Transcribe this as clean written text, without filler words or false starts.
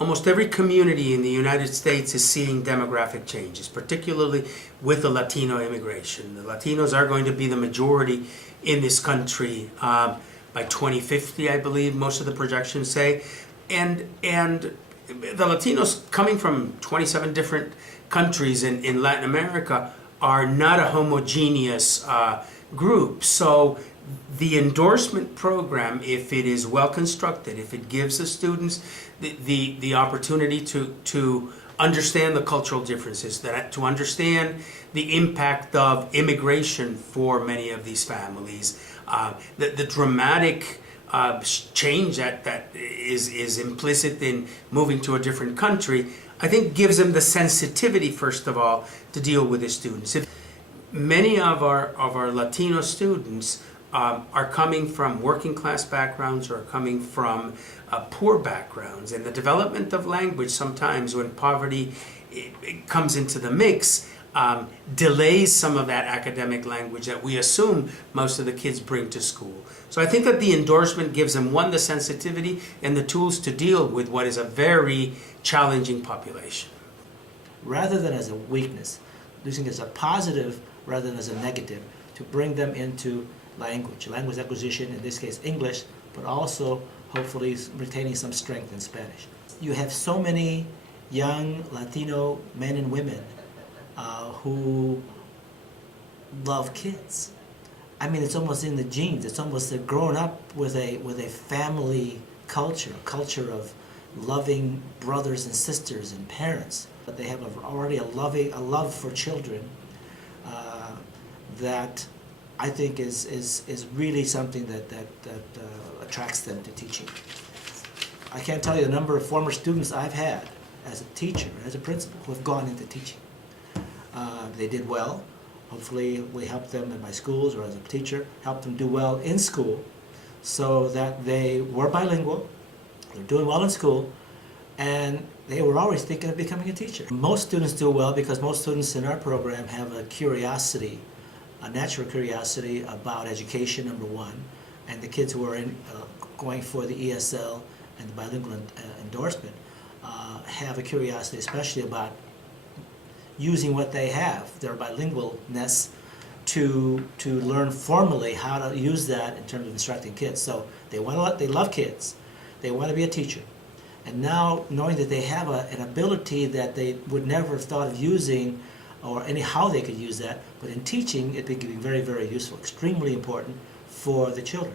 Almost every community in the United States is seeing demographic changes, particularly with the Latino immigration. The Latinos are going to be the majority in this country by 2050, I believe most of the projections say. And the Latinos coming from 27 different countries in Latin America are not a homogeneous group. So the endorsement program, if it is well constructed, if it gives the students the opportunity to understand the cultural differences, to understand the impact of immigration for many of these families, the dramatic change that is implicit in moving to a different country, I think gives them the sensitivity, first of all, to deal with the students. Many of our Latino students are coming from working class backgrounds or coming from poor backgrounds, and the development of language sometimes, when poverty comes into the mix, delays some of that academic language that we assume most of the kids bring to school. So I think that the endorsement gives them, one, the sensitivity and the tools to deal with what is a very challenging population. Rather than as a weakness, using it as a positive rather than as a negative, to bring them into language acquisition, in this case English, but also hopefully retaining some strength in Spanish. You have so many young Latino men and women who love kids. I mean, it's almost in the genes. It's almost they're grown up with a family culture of loving brothers and sisters and parents. But they have already a love for children that I think is really something that attracts them to teaching. I can't tell you the number of former students I've had as a teacher, as a principal, who have gone into teaching. They did well. Hopefully we helped them in my schools or as a teacher, helped them do well in school so that they were bilingual, they're doing well in school, and they were always thinking of becoming a teacher. Most students do well because most students in our program have a curiosity, a natural curiosity about education, number one, and the kids who are going for the ESL and the bilingual endorsement have a curiosity, especially about using what they have, their bilingualness, to learn formally how to use that in terms of instructing kids. So they love kids, they want to be a teacher, and now knowing that they have an ability that they would never have thought of using, or how they could use that, but in teaching it became very, very useful, extremely important for the children.